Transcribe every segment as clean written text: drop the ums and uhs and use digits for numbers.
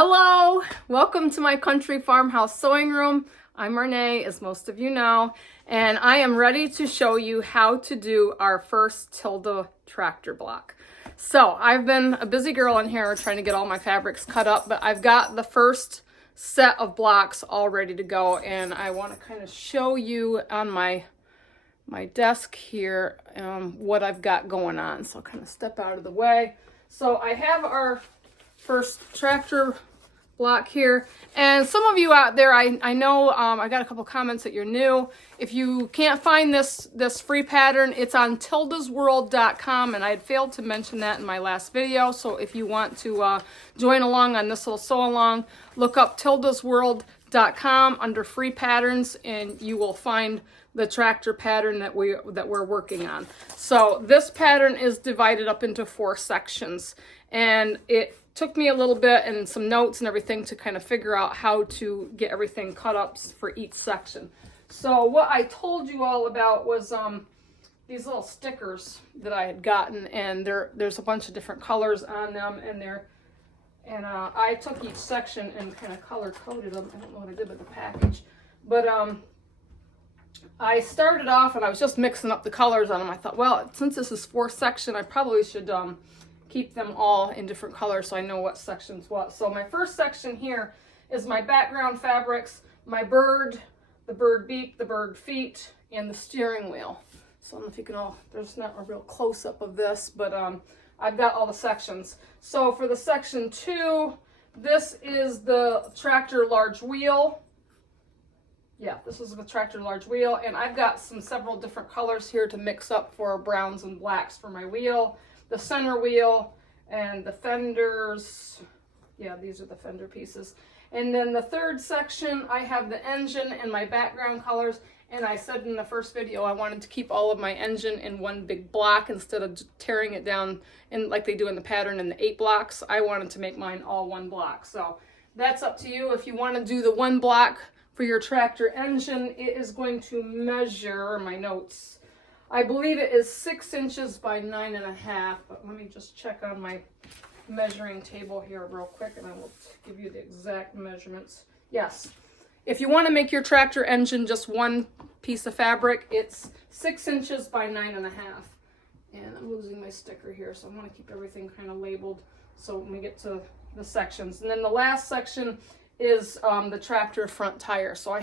Hello, welcome to my country farmhouse sewing room. I'm Renee, as most of you know, and I am ready to show you how to do our first Tilda tractor block. So I've been a busy girl in here trying to get all my fabrics cut up, but I've got the first set of blocks all ready to go, and I want to kind of show you on my desk here what I've got going on. So I'll kind of step out of the way. So I have our first tractor block here, and some of you out there, I know I got a couple comments that you're new. If you can't find this free pattern, it's on tildasworld.com, and I had failed to mention that in my last video. So if you want to join along on this little sew along, look up tildasworld.com under free patterns, and you will find the tractor pattern that we're working on. So this pattern is divided up into 4 sections, and it took me a little bit and some notes and everything to kind of figure out how to get everything cut up for each section. So what I told you all about was these little stickers that I had gotten, and there's a bunch of different colors on them, and I took each section and kind of color coded them. I don't know what I did with the package, but I started off and I was just mixing up the colors on them. I thought, well, since this is 4 sections, I probably should keep them all in different colors so I know what section's what. So my first section here is my background fabrics, my bird, the bird beak, the bird feet, and the steering wheel. So I don't know if you can all, there's not a real close-up of this, but I've got all the sections. So for the section 2, this is the tractor large wheel. Yeah, this is the tractor large wheel, and I've got several different colors here to mix up for browns and blacks for my wheel. The center wheel and the fenders. Yeah, these are the fender pieces. And then the third section, I have the engine and my background colors. And I said in the first video, I wanted to keep all of my engine in one big block instead of tearing it down in like they do in the pattern in the 8 blocks. I wanted to make mine all one block. So that's up to you. If you want to do the one block for your tractor engine, it is going to measure, my notes, I believe it is 6 inches by 9.5, but let me just check on my measuring table here real quick and I will give you the exact measurements. Yes, if you want to make your tractor engine just one piece of fabric, it's 6 inches by 9.5. And I'm losing my sticker here, so I want to keep everything kind of labeled so when we get to the sections. And then the last section is the tractor front tire. So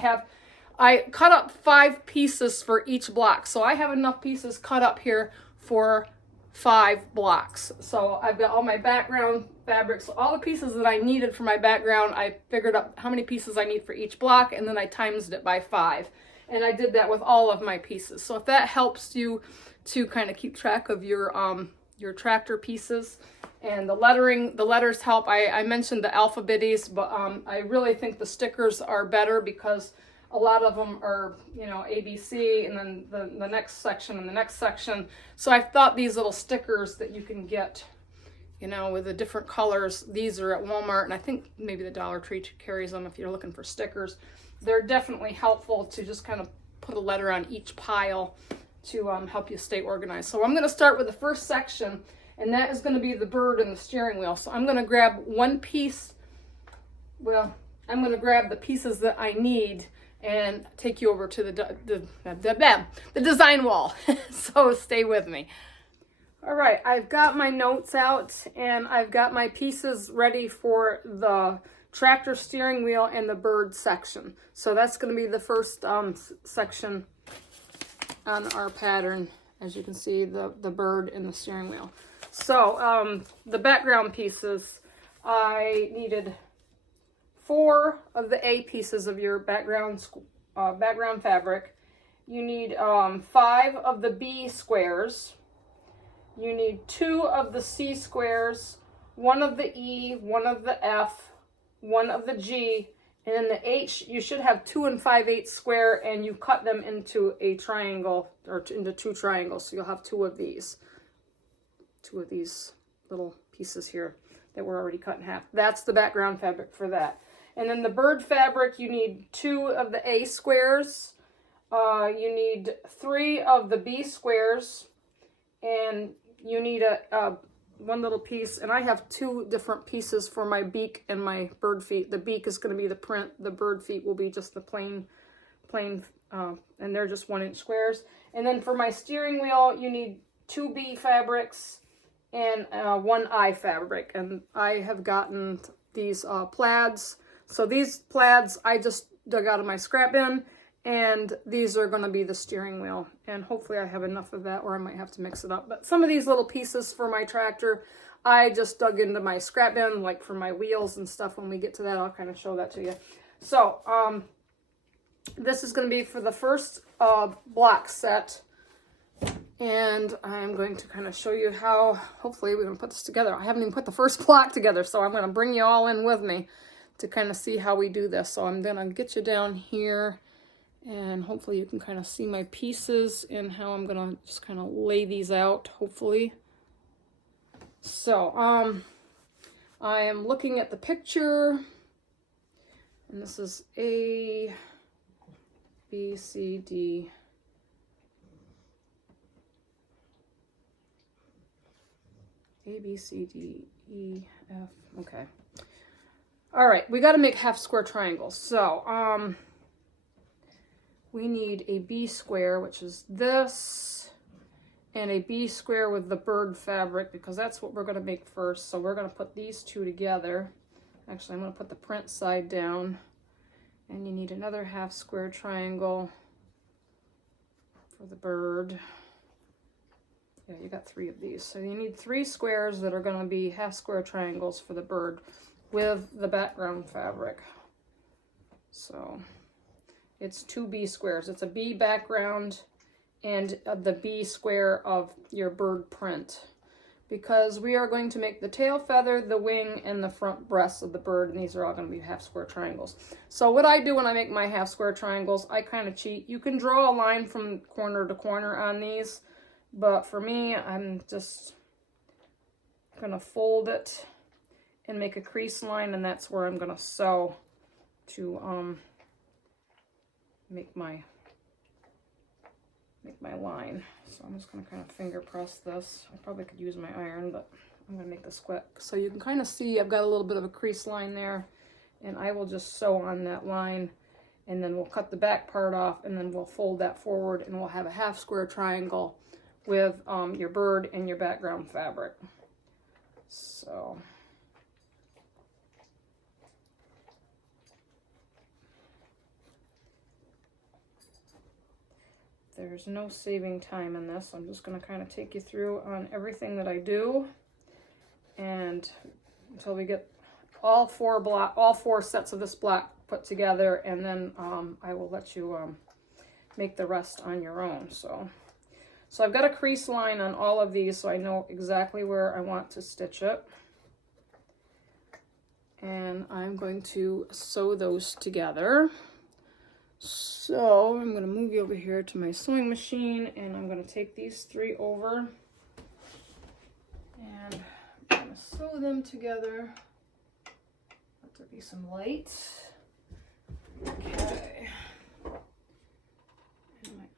I cut up 5 pieces for each block. So I have enough pieces cut up here for 5 blocks. So I've got all my background fabrics, all the pieces that I needed for my background. I figured out how many pieces I need for each block, and then I times it by 5. And I did that with all of my pieces. So if that helps you to kind of keep track of your tractor pieces. And the letters help. I mentioned the alphabetties, but I really think the stickers are better because a lot of them are, you know, ABC, and then the next section and the next section. So I thought these little stickers that you can get, you know, with the different colors, these are at Walmart, and I think maybe the Dollar Tree carries them if you're looking for stickers. They're definitely helpful to just kind of put a letter on each pile to help you stay organized. So I'm going to start with the first section, and that is going to be the bird and the steering wheel. So I'm going to grab one piece, well, I'm going to grab the pieces that I need and take you over to the design wall. So stay with me. All right, I've got my notes out and I've got my pieces ready for the tractor steering wheel and the bird section. So that's going to be the first section on our pattern. As you can see, the bird and the steering wheel. So the background pieces, I needed 4 of the A pieces of your background fabric. You need 5 of the B squares. You need 2 of the C squares, 1 of the E, 1 of the F, 1 of the G, and then the H, you should have 2 5/8 square, and you cut them into a triangle, or into 2 triangles, so you'll have 2 of these. 2 of these little pieces here that were already cut in half. That's the background fabric for that. And then the bird fabric, you need 2 of the A squares, you need 3 of the B squares, and you need a one little piece, and I have two different pieces for my beak and my bird feet. The beak is going to be the print. The bird feet will be just the plain, and they're just 1-inch squares. And then for my steering wheel, you need 2 B fabrics and 1 I fabric. And I have gotten these plaids. So these plaids I just dug out of my scrap bin, and these are going to be the steering wheel. And hopefully I have enough of that, or I might have to mix it up. But some of these little pieces for my tractor, I just dug into my scrap bin, like for my wheels and stuff. When we get to that, I'll kind of show that to you. So this is going to be for the first block set. And I'm going to kind of show you how, hopefully we're going to put this together. I haven't even put the first block together, so I'm going to bring you all in with me to kind of see how we do this. So I'm going to get you down here, and hopefully you can kind of see my pieces and how I'm going to just kind of lay these out, hopefully. So I am looking at the picture, and this is A, B, C, D. A, B, C, D, E, F, okay. All right, we got to make half square triangles. So we need a B square, which is this, and a B square with the bird fabric, because that's what we're going to make first. So we're going to put these two together. Actually, I'm going to put the print side down, and you need another half square triangle for the bird. Yeah, you got 3 of these. So you need 3 squares that are going to be half square triangles for the bird with the background fabric. So it's 2 B squares. It's a B background and the B square of your bird print, because we are going to make the tail feather, the wing, and the front breast of the bird, and these are all going to be half square triangles. So what I do when I make my half square triangles, I kind of cheat. You can draw a line from corner to corner on these, but for me, I'm just going to fold it and make a crease line, and that's where I'm going to sew to make my line. So I'm just going to kind of finger press this. I probably could use my iron, but I'm going to make this quick. So you can kind of see I've got a little bit of a crease line there, and I will just sew on that line, and then we'll cut the back part off, and then we'll fold that forward, and we'll have a half square triangle with your bird and your background fabric. So there's no saving time in this. I'm just going to kind of take you through on everything that I do, and until we get all four sets of this block put together, and then I will let you make the rest on your own. So I've got a crease line on all of these, so I know exactly where I want to stitch it. And I'm going to sew those together. So I'm going to move you over here to my sewing machine, and I'm going to take these 3 over, and I'm going to sew them together. Let there be some light. Okay. Am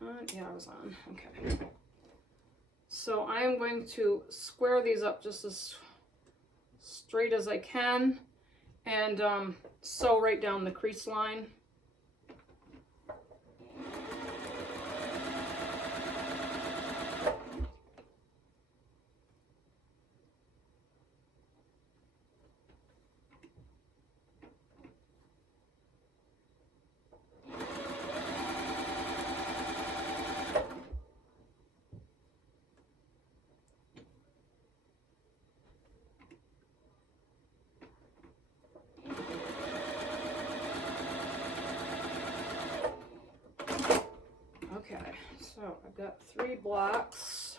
I on? Yeah, I was on. Okay. So I'm going to square these up just as straight as I can, and sew right down the crease line. Okay, so I've got 3 blocks.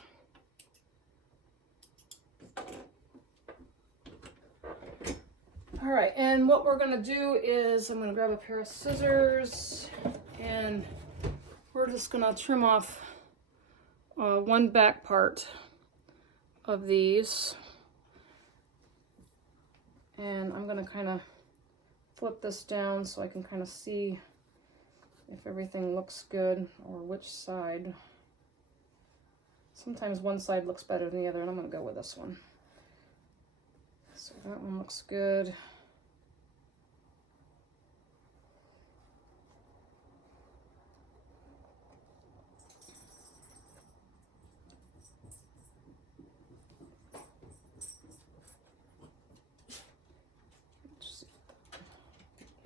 All right, and what we're gonna do is I'm gonna grab a pair of scissors, and we're just gonna trim off one back part of these. And I'm gonna kind of flip this down so I can kind of see if everything looks good, or which side. Sometimes one side looks better than the other, and I'm going to go with this one. So that one looks good.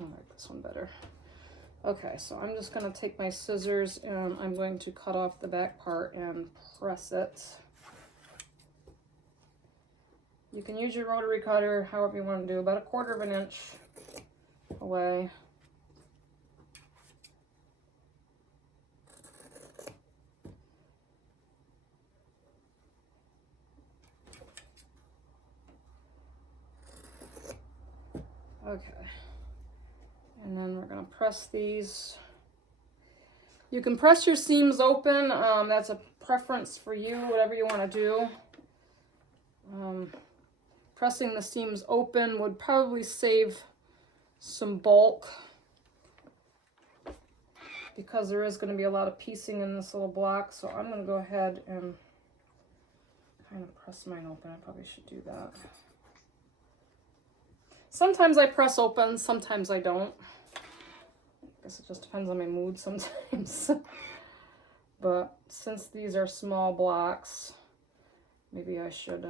I like this one better. Okay, so I'm just going to take my scissors and I'm going to cut off the back part and press it. You can use your rotary cutter however you want to do, about 1/4 of an inch away. Okay. And then we're going to press these. You can press your seams open. That's a preference for you, whatever you want to do. Pressing the seams open would probably save some bulk because there is going to be a lot of piecing in this little block. So I'm going to go ahead and kind of press mine open. I probably should do that. Sometimes I press open, sometimes I don't. I guess it just depends on my mood sometimes. But since these are small blocks, maybe I should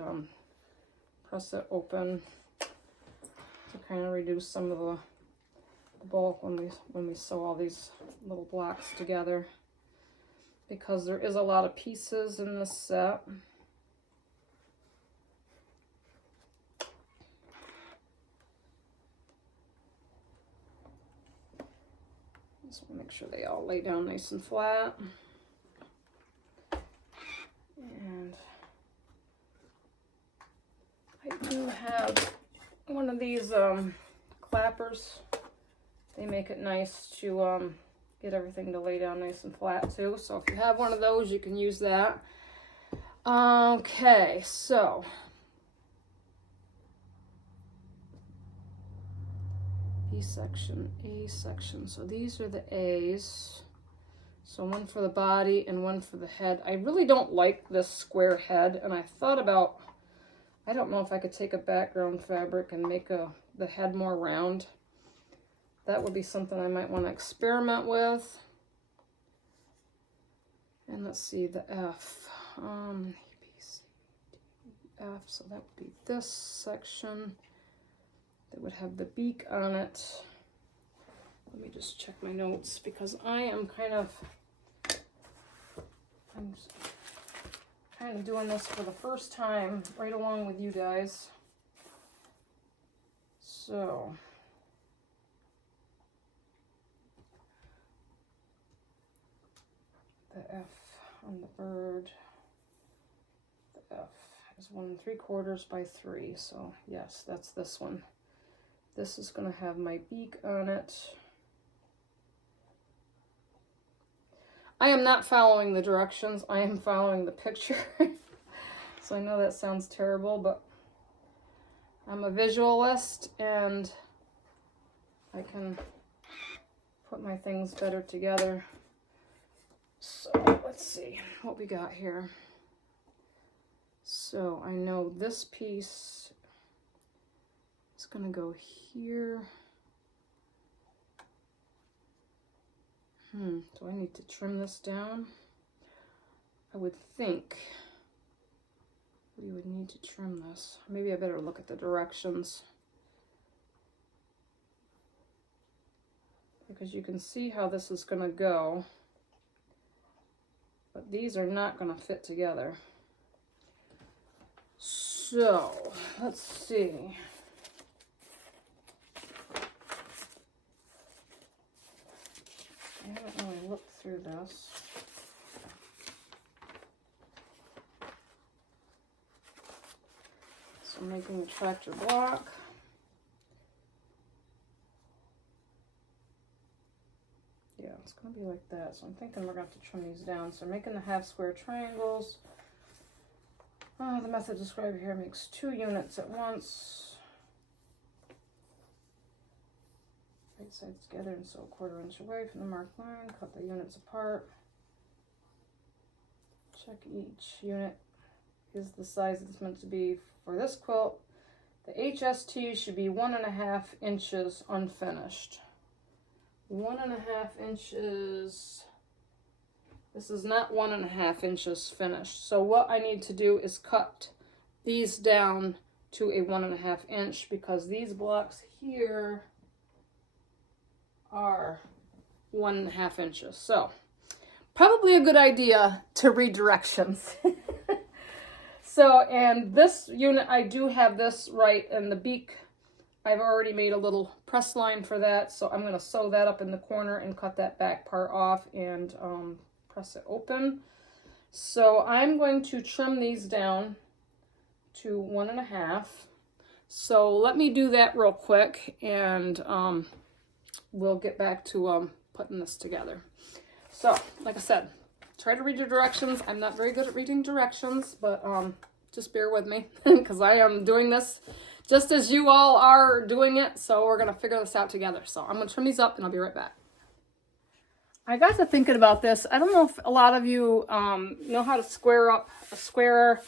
press it open to kind of reduce some of the bulk when we sew all these little blocks together, because there is a lot of pieces in this set. Just want to make sure they all lay down nice and flat. And I do have one of these clappers. They make it nice to get everything to lay down nice and flat too. So if you have one of those, you can use that. Okay, so B section, A section. So these are the A's. So one for the body and one for the head. I really don't like this square head, and I thought about, I don't know if I could take a background fabric and make the head more round. That would be something I might want to experiment with. And let's see, the F. A, B, C, D, F. So that would be this section. That would have the beak on it. Let me just check my notes because I'm kind of doing this for the first time right along with you guys. So the F on the bird, the F is 1 3/4 by 3. So yes, that's this one. This is going to have my beak on it. I am not following the directions. I am following the picture. So I know that sounds terrible, but I'm a visualist and I can put my things better together. So let's see what we got here. So I know this piece is going to go here. Do I need to trim this down? I would think we would need to trim this. Maybe I better look at the directions, because you can see how this is going to go, but these are not going to fit together. So let's see. I haven't really looked through this. So I'm making the tractor block. Yeah, it's going to be like that. So I'm thinking we're going to have to trim these down. So I'm making the half square triangles. The method described here makes 2 units at once. Right sides together and sew 1/4 inch away from the marked line. Cut the units apart. Check each unit is the size it's meant to be for this quilt The HST should be 1.5 inches unfinished. 1.5 inches. This is not 1.5 inches finished. So what I need to do is cut these down to a 1.5 inch because these blocks here are 1.5 inches. So probably a good idea to read directions. So, and this unit, I do have this right, and the beak, I've already made a little press line for that, so I'm going to sew that up in the corner and cut that back part off and press it open. So I'm going to trim these down to 1.5. So let me do that real quick, and we'll get back to putting this together. So, like I said, try to read your directions. I'm not very good at reading directions, but just bear with me because I am doing this just as you all are doing it. So we're going to figure this out together. So I'm going to trim these up and I'll be right back. I got to thinking about this. I don't know if a lot of you know how to square up a square,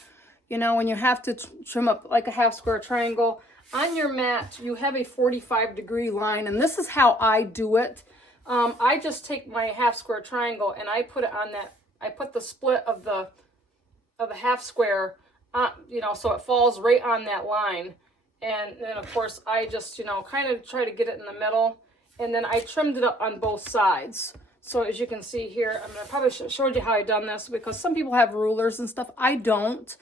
you know, when you have to trim up like a half square triangle. On your mat, you have a 45-degree line, and this is how I do it. I just take my half square triangle and I put it on that. I put the split of the half square, you know, so it falls right on that line. And then of course I just, you know, kind of try to get it in the middle, and then I trimmed it up on both sides. So as you can see here, I probably showed you how I done this because some people have rulers and stuff. I don't.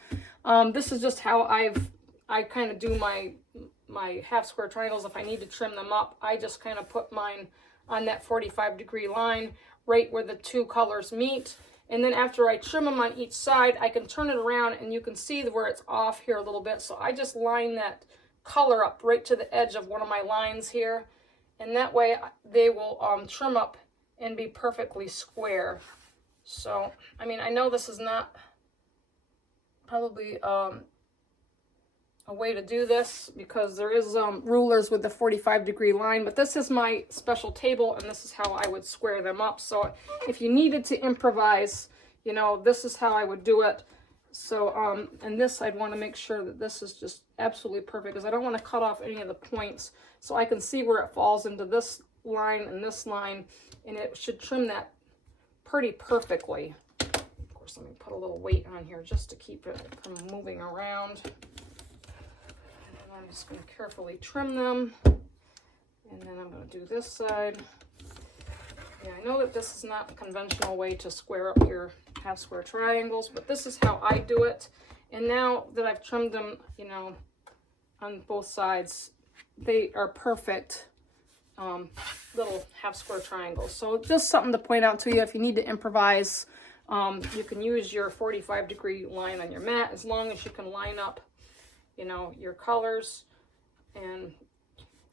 This is just how I kind of do my half square triangles. If I need to trim them up, I just kind of put mine on that 45-degree line right where the two colors meet. And then after I trim them on each side, I can turn it around and you can see where it's off here a little bit. So I just line that color up right to the edge of one of my lines here. And that way they will trim up and be perfectly square. So, I mean, I know this is not probably a way to do this because there is rulers with the 45-degree line, but this is my special table and this is how I would square them up. So if you needed to improvise, you know, this is how I would do it. So, and this, I'd want to make sure that this is just absolutely perfect because I don't want to cut off any of the points, so I can see where it falls into this line and this line, and it should trim that pretty perfectly. Of course, let me put a little weight on here just to keep it from moving around. I'm just going to carefully trim them, and then I'm going to do this side. Yeah, I know that this is not a conventional way to square up your half square triangles, but this is how I do it. And now that I've trimmed them, you know, on both sides, they are perfect little half square triangles. So just something to point out to you if you need to improvise. You can use your 45-degree line on your mat as long as you can line up, you know, your colors. And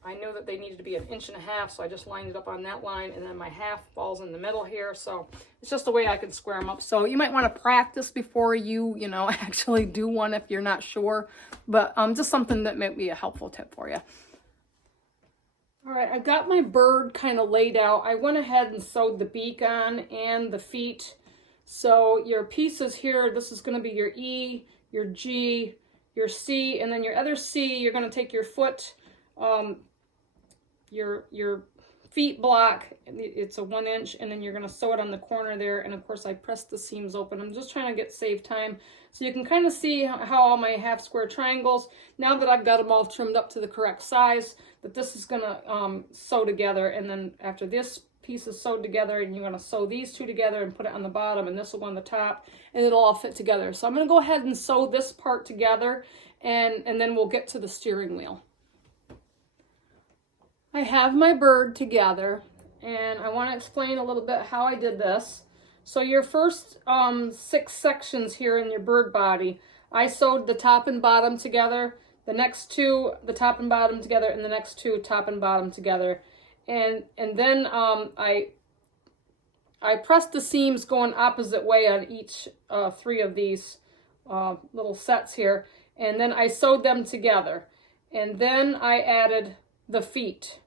I knew that they needed to be 1.5 inches, so I just lined it up on that line, and then my half falls in the middle here. So it's just a way I can square them up. So you might want to practice before you know, actually do one if you're not sure. But just something that might be a helpful tip for you. All right, I got my bird kind of laid out. I went ahead and sewed the beak on and the feet. So your pieces here, this is going to be your E, your G, your C, and then your other C, you're going to take your foot, your feet block, it's a 1 inch, and then you're going to sew it on the corner there. And of course I pressed the seams open. I'm just trying to save time. So you can kind of see how all my half square triangles, now that I've got them all trimmed up to the correct size, that this is going to sew together. And then after this piece is sewed together, and you're going to sew these two together and put it on the bottom, and this will go on the top, and it'll all fit together. So I'm going to go ahead and sew this part together, and then we'll get to the steering wheel. I have my bird together, and I want to explain a little bit how I did this. So your first 6 sections here in your bird body, I sewed the top and bottom together, the next 2 the top and bottom together, and the next 2 top and bottom together. And then I pressed the seams going opposite way on each 3 of these little sets here, and then I sewed them together. And then I added the feet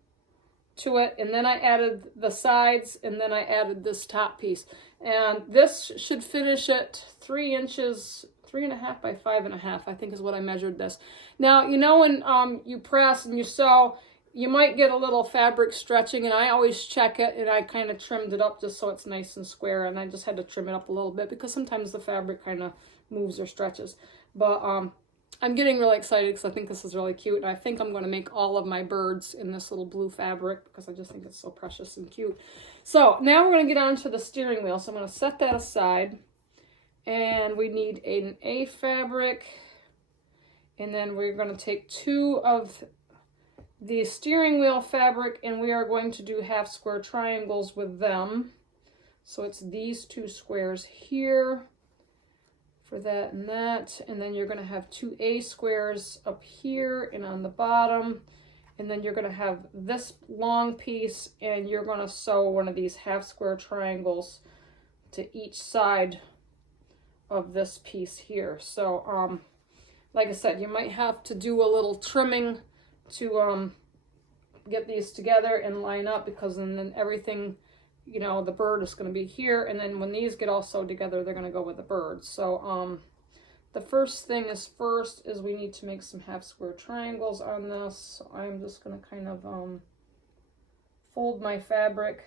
to it, and then I added the sides, and then I added this top piece. And this should finish at 3 inches 3.5 by 5.5, I think is what I measured this. Now, you know when you press and you sew, you might get a little fabric stretching, and I always check it, and I kind of trimmed it up just so it's nice and square, and I just had to trim it up a little bit because sometimes the fabric kind of moves or stretches. But I'm getting really excited because I think this is really cute, and I think I'm going to make all of my birds in this little blue fabric because I just think it's so precious and cute. So now we're going to get on to the steering wheel, so I'm going to set that aside, and we need an A fabric, and then we're going to take 2 of the steering wheel fabric, and we are going to do half square triangles with them. So it's these 2 squares here for that and that, and then you're going to have 2 A squares up here and on the bottom, and then you're going to have this long piece, and you're going to sew one of these half square triangles to each side of this piece here. So like I said, you might have to do a little trimming to get these together and line up, because then everything, you know, the bird is going to be here, and then when these get all sewed together, they're going to go with the bird. So the first thing is we need to make some half square triangles on this. So I'm just going to kind of fold my fabric,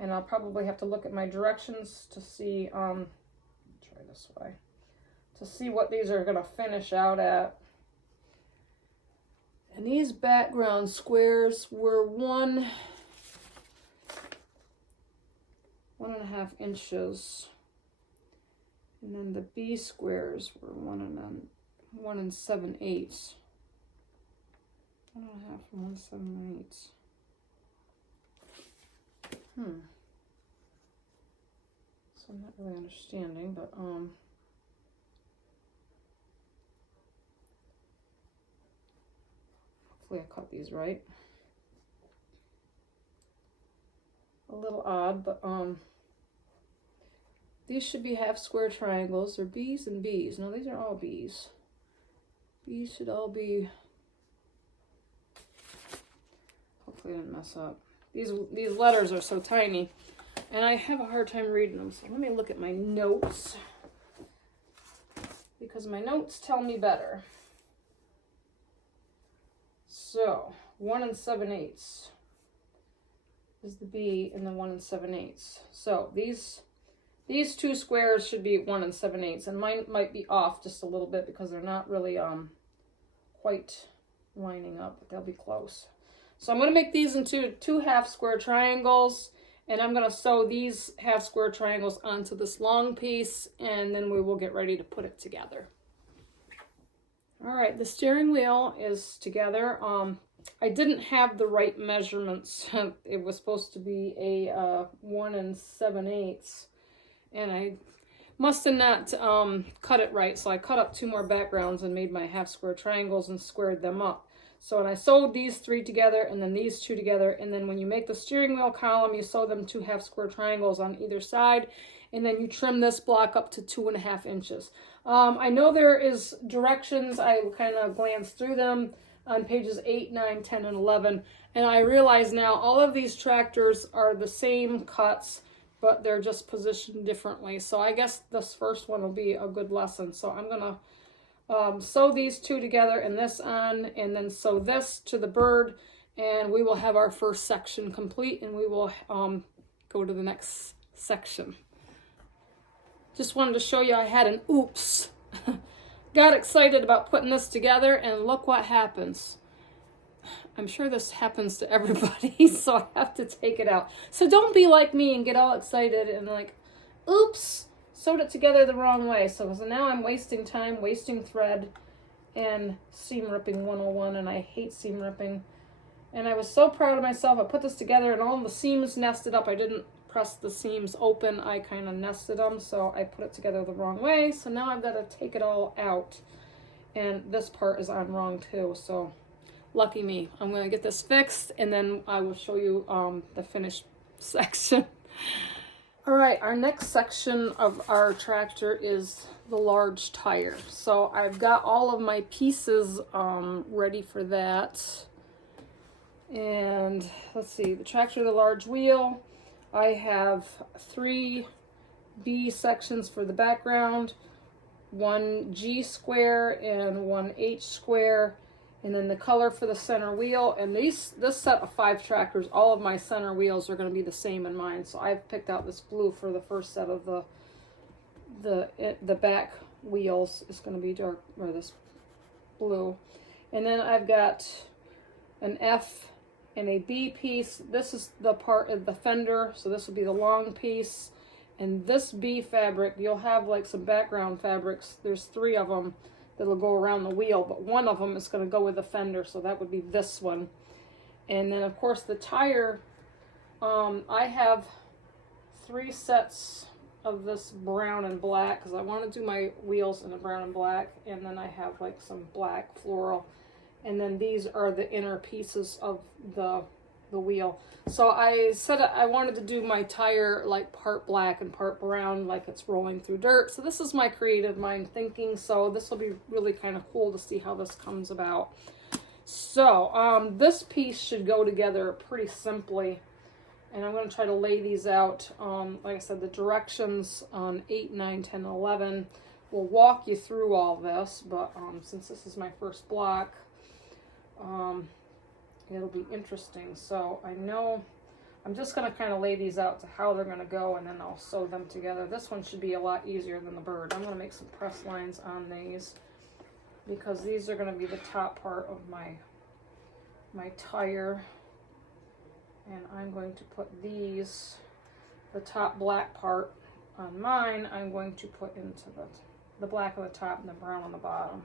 and I'll probably have to look at my directions to see, try this way, to see what these are going to finish out at. And these background squares were 1.5 inches. And then the B squares were 1 7/8. 1.5 and 1 7/8. So I'm not really understanding, but hopefully I cut these right. A little odd, but these should be half square triangles. They're B's and B's. No, these are all B's. These should all be, hopefully I didn't mess up. These letters are so tiny, and I have a hard time reading them. So let me look at my notes, because my notes tell me better. So 1 7/8 is the B, and then 1 7/8. So these 2 squares should be 1 7/8, and mine might be off just a little bit because they're not really quite lining up, but they'll be close. So I'm going to make these into 2 half square triangles, and I'm going to sew these half square triangles onto this long piece, and then we will get ready to put it together. All right, the steering wheel is together. I didn't have the right measurements. It was supposed to be a 1 7/8, and I must have not cut it right. So I cut up 2 more backgrounds and made my half square triangles and squared them up. So when I sewed these 3 together and then these 2 together, and then when you make the steering wheel column, you sew them 2 half square triangles on either side, and then you trim this block up to 2.5 inches. I know there is directions. I kind of glanced through them on pages 8, 9, 10, and 11, and I realize now all of these tractors are the same cuts, but they're just positioned differently. So I guess this first one will be a good lesson. So I'm going to sew these 2 together and this on, and then sew this to the bird, and we will have our first section complete, and we will go to the next section. Just wanted to show you I had an oops. Got excited about putting this together, and look what happens. I'm sure this happens to everybody, so I have to take it out. So don't be like me and get all excited and like, oops, sewed it together the wrong way. So now I'm wasting time, wasting thread, and seam ripping 101, and I hate seam ripping. And I was so proud of myself. I put this together, and all the seams nested up. I didn't press the seams open. I kind of nested them, so I put it together the wrong way. So now I've got to take it all out, and this part is on wrong too. So lucky me. I'm going to get this fixed, and then I will show you the finished section. All right, our next section of our tractor is the large tire. So I've got all of my pieces ready for that. And let's see, the tractor, the large wheel. I have 3 B sections for the background, one G square and one H square, and then the color for the center wheel. And this set of 5 tractors, all of my center wheels are going to be the same in mine. So I've picked out this blue for the first set of the back wheels is going to be dark, or this blue. And then I've got an F and a B piece. This is the part of the fender, so this will be the long piece. And this B fabric, you'll have like some background fabrics. There's 3 of them that'll go around the wheel, but one of them is going to go with the fender, so that would be this one. And then of course the tire, I have 3 sets of this brown and black because I want to do my wheels in the brown and black, and then I have like some black floral, and then these are the inner pieces of the wheel. So I said I wanted to do my tire like part black and part brown, like it's rolling through dirt. So this is my creative mind thinking. So this will be really kind of cool to see how this comes about. So this piece should go together pretty simply. And I'm going to try to lay these out. Like I said, the directions on 8, 9, 10, 11 will walk you through all this. But since this is my first block, it'll be interesting. So I know I'm just going to kind of lay these out to how they're going to go, and then I'll sew them together. This one should be a lot easier than the bird. I'm going to make some press lines on these because these are going to be the top part of my tire. And I'm going to put these, the top black part on mine, I'm going to put into the black on the top and the brown on the bottom.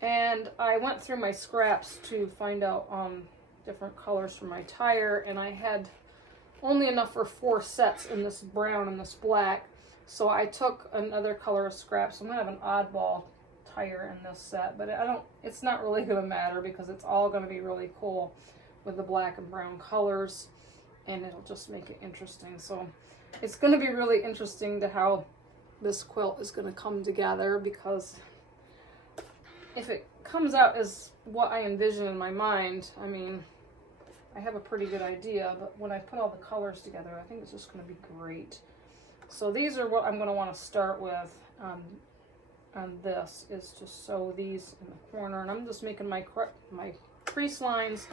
And I went through my scraps to find out different colors for my tire, and I had only enough for 4 sets in this brown and this black. So I took another color of scraps. I'm gonna have an oddball tire in this set, but it's not really gonna matter because it's all gonna be really cool with the black and brown colors, and it'll just make it interesting. So it's gonna be really interesting to how this quilt is gonna come together, because if it comes out as what I envision in my mind, I mean, I have a pretty good idea, but when I put all the colors together, I think it's just going to be great. So these are what I'm going to want to start with on this, is to sew these in the corner. And I'm just making my crease lines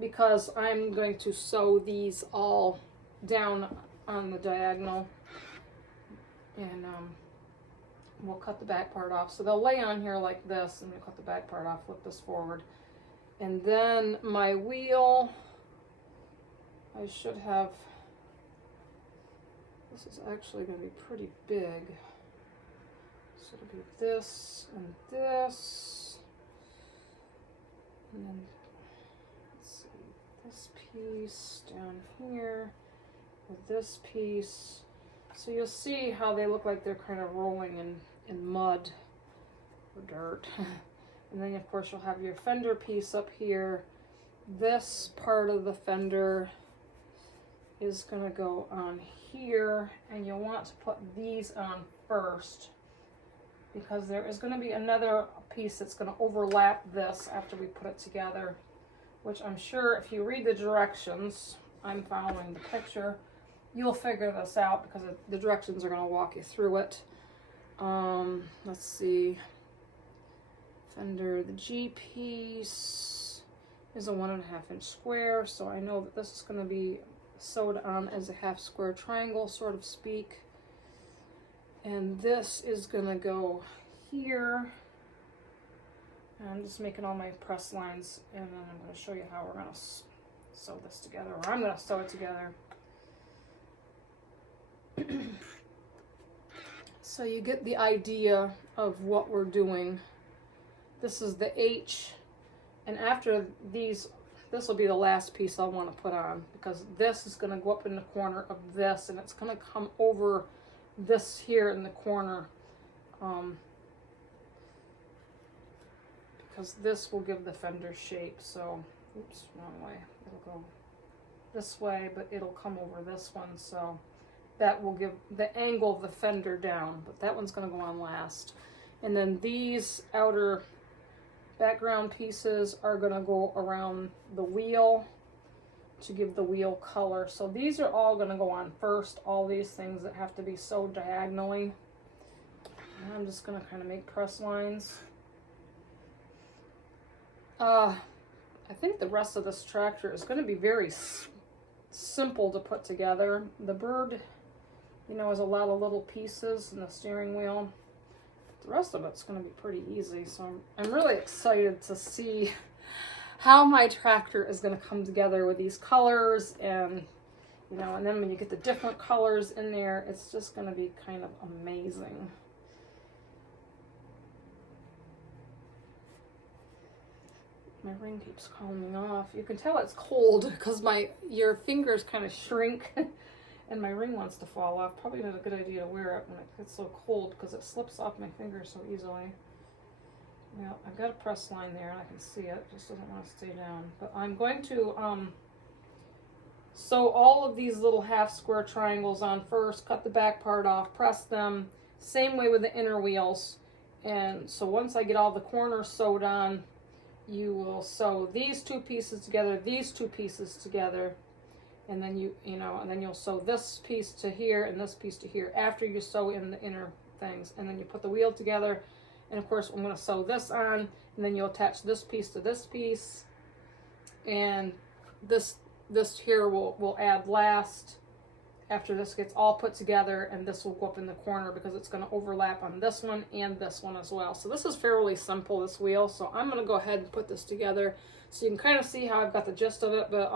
because I'm going to sew these all down on the diagonal. And we'll cut the back part off. So they'll lay on here like this, and we'll cut the back part off, flip this forward. And then my wheel, I should have, this is actually going to be pretty big. So it'll be this and this. And then, let's see, this piece down here with this piece. So you'll see how they look like they're kind of rolling in mud or dirt. And then of course you'll have your fender piece up here. This part of the fender is going to go on here, and you'll want to put these on first because there is going to be another piece that's going to overlap this after we put it together, which I'm sure if you read the directions, I'm following the picture, you'll figure this out because the directions are going to walk you through it. Let's see. Fender, the G piece is a 1.5 inch square, so I know that this is going to be sewed on as a half square triangle, sort of speak. And this is going to go here. And I'm just making all my press lines, and then I'm going to show you how we're going to sew this together, or I'm going to sew it together. So you get the idea of what we're doing. This is the H, and after these, this will be the last piece I'll want to put on, because this is going to go up in the corner of this, and it's going to come over this here in the corner, because this will give the fender shape. So, oops, wrong way. It'll go this way, but it'll come over this one, so that will give the angle of the fender down, but that one's going to go on last. And then these outer background pieces are going to go around the wheel to give the wheel color. So these are all going to go on first, all these things that have to be sewed diagonally. I'm just going to kind of make press lines. I think the rest of this tractor is going to be very simple to put together. The bird, you know, has a lot of little pieces in the steering wheel. The rest of it's going to be pretty easy. So I'm really excited to see how my tractor is going to come together with these colors, and you know, and then when you get the different colors in there, it's just going to be kind of amazing. My ring keeps calling off. You can tell it's cold because your fingers kind of shrink and my ring wants to fall off. Probably not a good idea to wear it when it gets so cold because it slips off my fingers so easily. Now, I've got a press line there and I can see it. It just doesn't want to stay down. But I'm going to sew all of these little half square triangles on first, cut the back part off, press them. Same way with the inner wheels. And so once I get all the corners sewed on, you will sew these two pieces together, these two pieces together, and then and then you'll sew this piece to here and this piece to here after you sew in the inner things. And then you put the wheel together, and of course I'm going to sew this on, and then you'll attach this piece to this piece, and this here will add last after this gets all put together, and this will go up in the corner because it's going to overlap on this one and this one as well. So this is fairly simple, this wheel. So I'm going to go ahead and put this together so you can kind of see how I've got the gist of it, but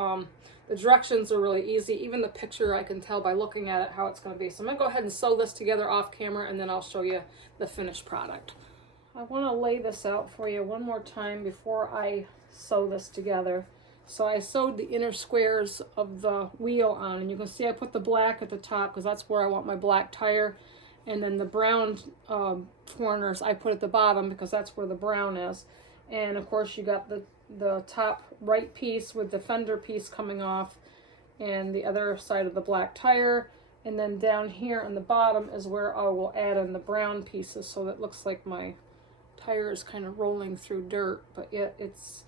the directions are really easy. Even the picture I can tell by looking at it how it's going to be. So I'm going to go ahead and sew this together off camera, and then I'll show you the finished product. I want to lay this out for you one more time before I sew this together. So I sewed the inner squares of the wheel on, and you can see I put the black at the top because that's where I want my black tire, and then the brown corners I put at the bottom because that's where the brown is. And of course you got the top right piece with the fender piece coming off and the other side of the black tire, and then down here on the bottom is where I will add in the brown pieces so that it looks like my tire is kind of rolling through dirt, but it's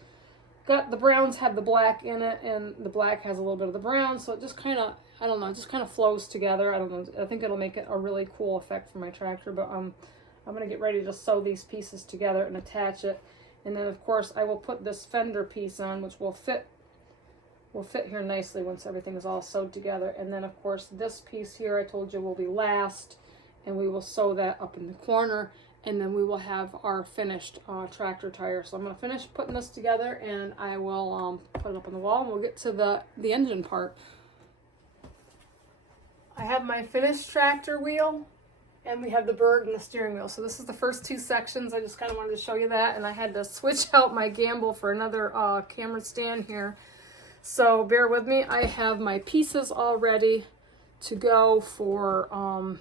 got the browns have the black in it, and the black has a little bit of the brown, so it just kind of, I don't know, it just kind of flows together. I don't know, I think it'll make it a really cool effect for my tractor. But I'm going to get ready to sew these pieces together and attach it, and then of course I will put this fender piece on, which will fit here nicely once everything is all sewed together. And then of course this piece here I told you will be last, and we will sew that up in the corner, and then we will have our finished tractor tire. So I'm going to finish putting this together, and I will put it up on the wall, and we'll get to the engine part. I have my finished tractor wheel, and we have the bird and the steering wheel. So this is the first two sections. I just kind of wanted to show you that, and I had to switch out my gimbal for another camera stand here. So bear with me. I have my pieces all ready to go for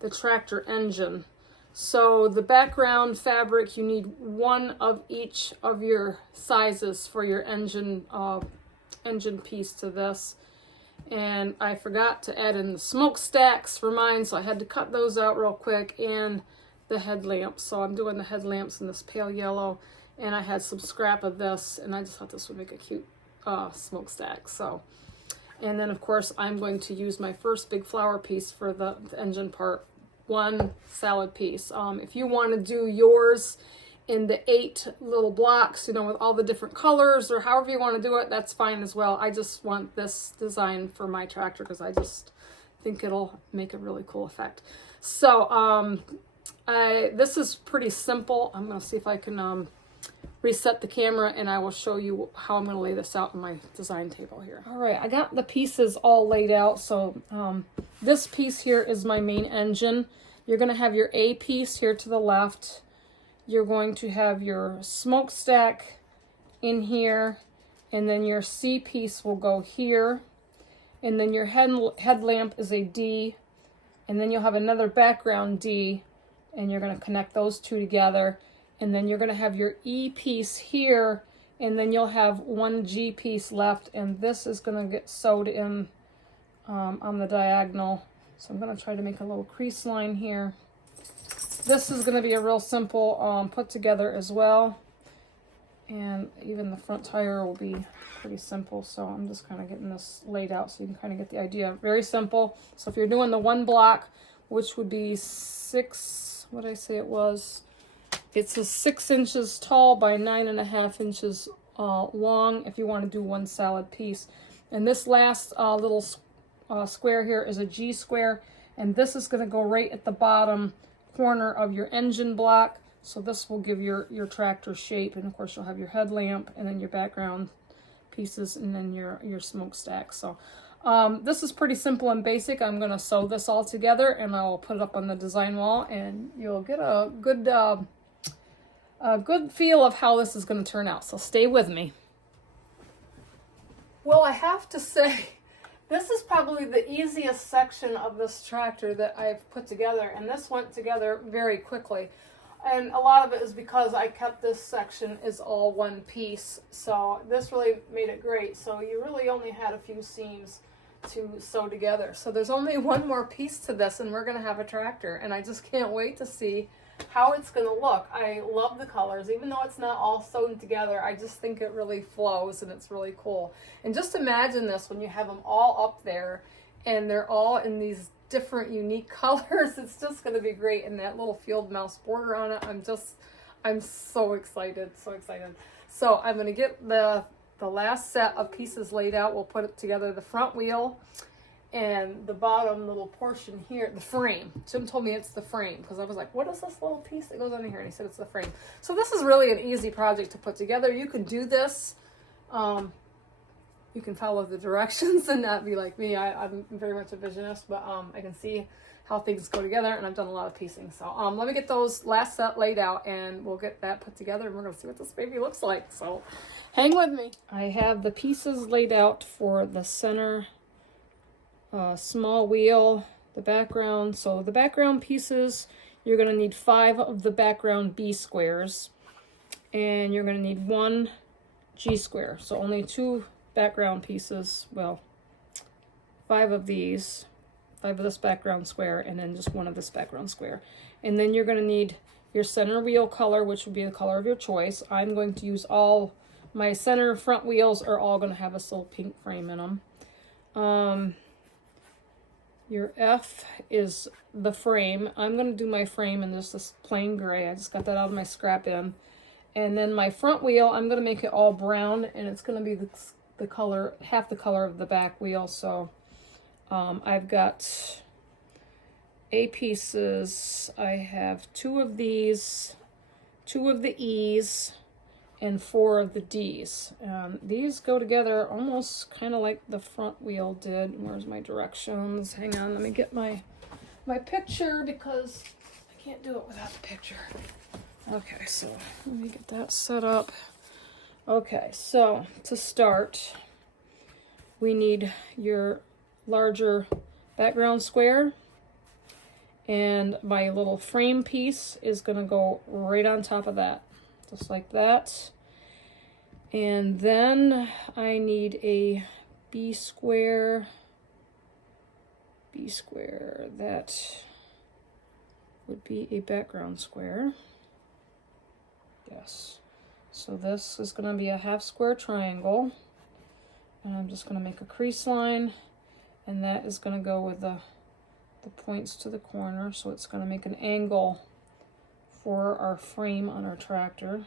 the tractor engine. So the background fabric, you need one of each of your sizes for your engine piece to this. And I forgot to add in the smokestacks for mine, so I had to cut those out real quick, and the headlamps. So I'm doing the headlamps in this pale yellow, and I had some scrap of this, and I just thought this would make a cute smokestack. So, and then of course I'm going to use my first big flower piece for the engine part. One salad piece. If you want to do yours in the 8 little blocks, you know, with all the different colors, or however you want to do it, that's fine as well. I just want this design for my tractor because I just think it'll make a really cool effect. So this is pretty simple. I'm going to see if I can reset the camera, and I will show you how I'm going to lay this out on my design table here. All right, I got the pieces all laid out. So this piece here is my main engine. You're going to have your A piece here to the left. You're going to have your smokestack in here, and then your C piece will go here, and then your headlamp is a D, and then you'll have another background D, and you're going to connect those two together. And then you're going to have your E piece here, and then you'll have one G piece left, and this is going to get sewed in on the diagonal. So I'm going to try to make a little crease line here. This is going to be a real simple put together as well, and even the front tire will be pretty simple. So I'm just kind of getting this laid out so you can kind of get the idea. Very simple. So if you're doing the one block, which would be 6 what did I say it was? It's a 6 inches tall by 9.5 inches long if you want to do one solid piece. And this last little square here is a G square, and this is going to go right at the bottom corner of your engine block. So this will give your tractor shape, and of course you'll have your headlamp and then your background pieces and then your smokestack. So this is pretty simple and basic. I'm going to sew this all together and I'll put it up on the design wall, and you'll get a good feel of how this is going to turn out. So stay with me. Well, I have to say, this is probably the easiest section of this tractor that I've put together, and this went together very quickly. And a lot of it is because I kept this section is all one piece, so this really made it great. So you really only had a few seams to sew together. So there's only one more piece to this, and we're going to have a tractor, and I just can't wait to see how it's going to look. I love the colors. Even though it's not all sewn together, I just think it really flows and it's really cool. And just imagine this when you have them all up there and they're all in these different unique colors. It's just going to be great. And that little field mouse border on it, I'm so excited, so excited. So I'm going to get the last set of pieces laid out. We'll put it together, the front wheel and the bottom little portion here, the frame. Jim told me it's the frame because I was like, what is this little piece that goes under here? And he said it's the frame. So this is really an easy project to put together. You can do this. You can follow the directions and not be like me. I'm very much a visionist, but I can see how things go together, and I've done a lot of piecing. So let me get those last set laid out and we'll get that put together, and we're going to see what this baby looks like. So hang with me. I have the pieces laid out for the center small wheel, the background. So the background pieces, you're going to need 5 of the background B squares, and you're going to need 1 G square. So only 2 background pieces, well, 5 of these, 5 of this background square, and then just 1 of this background square. And then you're going to need your center wheel color, which would be the color of your choice. I'm going to use all my center front wheels are all going to have a little pink frame in them. Your F is the frame. I'm going to do my frame in just this plain gray. I just got that out of my scrap bin. And then my front wheel, I'm going to make it all brown, and it's going to be the color, half the color of the back wheel. So I've got A pieces. I have 2 of these, 2 of the E's, and 4 of the D's. These go together almost kind of like the front wheel did. Where's my directions? Hang on, let me get my picture because I can't do it without the picture. Okay, so let me get that set up. Okay, so to start, we need your larger background square, and my little frame piece is going to go right on top of that. Just like that. And then I need a B square. That would be a background square. Yes. So this is going to be a half square triangle. And I'm just going to make a crease line. And that is going to go with the points to the corner. So it's going to make an angle for our frame on our tractor.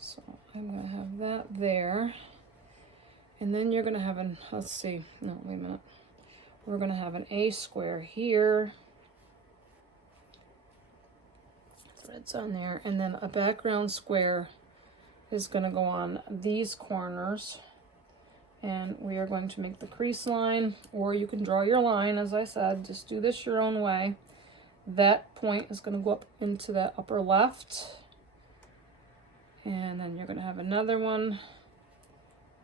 So I'm going to have that there. And then you're going to have an, let's see, no, wait a minute. We're going to have an A square here. Threads on there. And then a background square is going to go on these corners. And we are going to make the crease line, or you can draw your line, as I said. Just do this your own way. That point is going to go up into that upper left. And then you're going to have another one.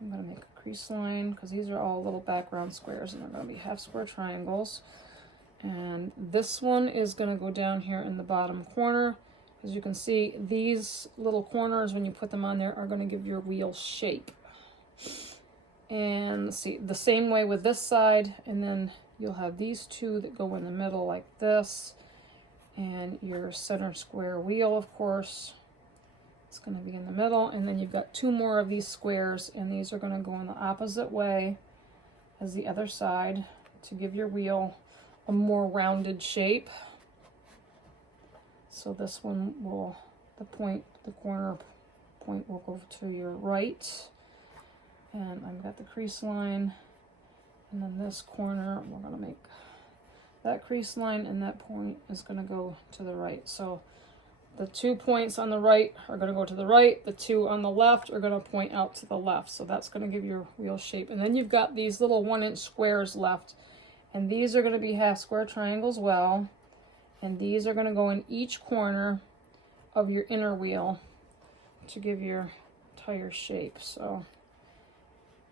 I'm going to make a crease line because these are all little background squares, and they're going to be half square triangles. And this one is going to go down here in the bottom corner. As you can see, these little corners, when you put them on there, are going to give your wheel shape. And let's see, the same way with this side, and then you'll have these 2 that go in the middle like this. And your center square wheel, of course, it's going to be in the middle. And then you've got 2 more of these squares, and these are going to go in the opposite way as the other side to give your wheel a more rounded shape. So this one will, the corner point will go to your right. And I've got the crease line. And then this corner, we're gonna make that crease line, and that point is gonna go to the right. So the 2 points on the right are gonna go to the right. The 2 on the left are gonna point out to the left. So that's gonna give your wheel shape. And then you've got these little 1-inch squares left. And these are gonna be half square triangles well. And these are gonna go in each corner of your inner wheel to give your tire shape. So,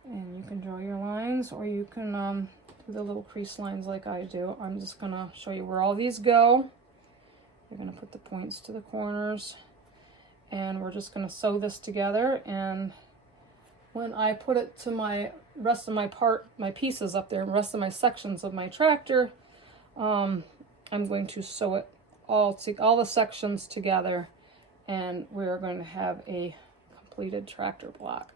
and you can draw your lines, or you can do the little crease lines like I do. I'm just gonna show you where all these go. You're gonna put the points to the corners, and we're just gonna sew this together. And when I put it to my rest of my pieces up there, and rest of my sections of my tractor, I'm going to sew it all the sections together, and we're going to have a completed tractor block.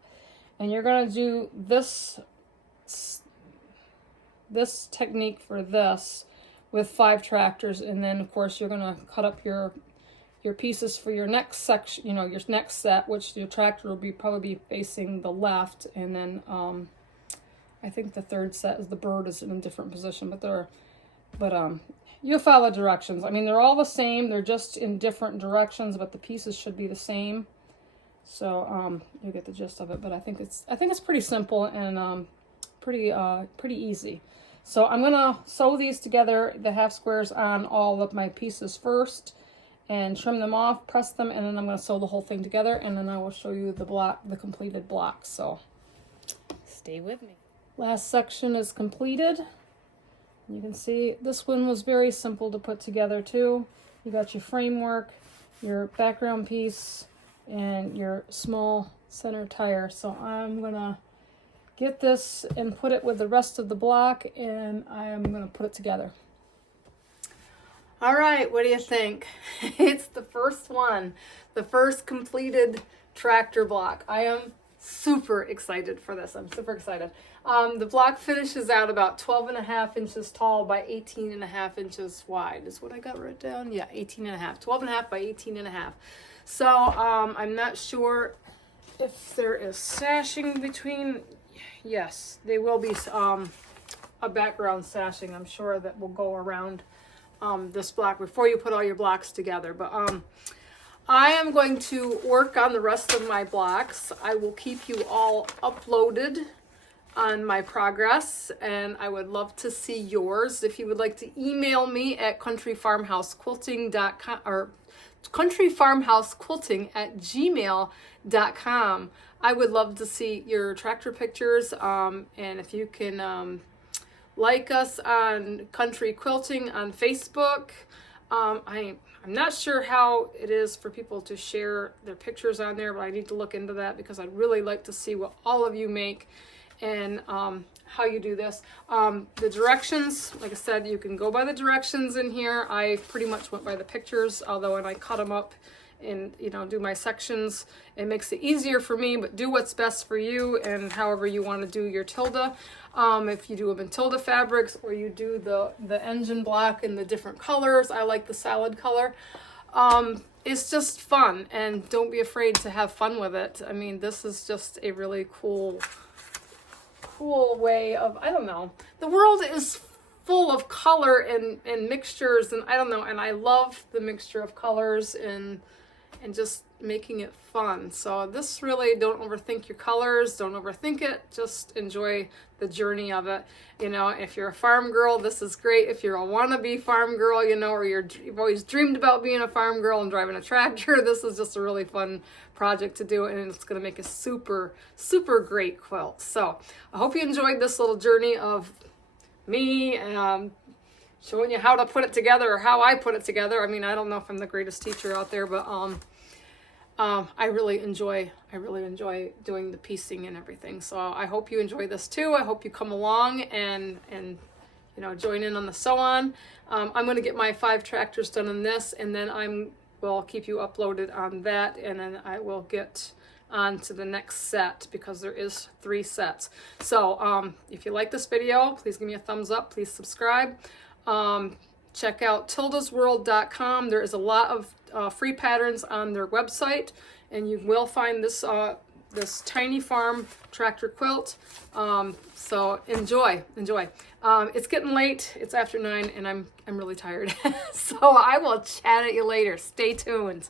And you're going to do this technique for this with 5 tractors, and then of course you're going to cut up your pieces for your next section, you know, your next set, which your tractor will probably be facing the left, and then I think the third set is the bird is in a different position, but you'll follow directions. I mean, they're all the same, they're just in different directions, but the pieces should be the same. So you get the gist of it. But I think it's pretty simple and pretty easy. So I'm gonna sew these together, the half squares, on all of my pieces first, and trim them off, press them, and then I'm gonna sew the whole thing together, and then I will show you the completed block. So stay with me. Last section is completed. You can see this one was very simple to put together too. You got your framework, your background piece, and your small center tire. So I'm gonna get this and put it with the rest of the block, and I am gonna put it together. All right, what do you think? It's the first one, the first completed tractor block. I am super excited for this. I'm super excited. The block finishes out about 12.5 inches tall by 18.5 inches wide. Is what I got written down? Yeah, 18.5. 12.5 by 18.5. So I'm not sure if there is sashing between. Yes, there will be a background sashing, I'm sure, that will go around this block before you put all your blocks together. But I am going to work on the rest of my blocks. I will keep you all uploaded on my progress, and I would love to see yours. If you would like to email me at countryfarmhousequilting.com or countryfarmhousequilting@gmail.com. I would love to see your tractor pictures, and if you can like us on Country Quilting on Facebook. I'm not sure how it is for people to share their pictures on there, but I need to look into that because I'd really like to see what all of you make and how you do this. The directions, like I said, you can go by the directions in here. I pretty much went by the pictures, although when I cut them up and, you know, do my sections, it makes it easier for me, but do what's best for you and however you want to do your Tilda. If you do them in Tilda fabrics, or you do the engine block in the different colors, I like the salad color. It's just fun, and don't be afraid to have fun with it. I mean, this is just a really cool way of, I don't know, the world is full of color and mixtures, and I don't know, and I love the mixture of colors and just making it fun. So this really, don't overthink your colors, don't overthink it, just enjoy the journey of it. You know, if you're a farm girl, this is great. If you're a wannabe farm girl, you know, or you've always dreamed about being a farm girl and driving a tractor, this is just a really fun project to do, and it's going to make a super, super great quilt. So I hope you enjoyed this little journey of me showing you how to put it together, or how I put it together. I mean, I don't know if I'm the greatest teacher out there, but I really enjoy doing the piecing and everything. So I hope you enjoy this too. I hope you come along and you know, join in on the sew on. I'm going to get my 5 tractors done in this, and then will keep you uploaded on that, and then I will get on to the next set, because there is 3 sets. So if you like this video, please give me a thumbs up, please subscribe. check out tildasworld.com. There is a lot of free patterns on their website, and you will find this this tiny farm tractor quilt. So enjoy. It's getting late. It's after 9, and I'm really tired. So I will chat at you later. Stay tuned.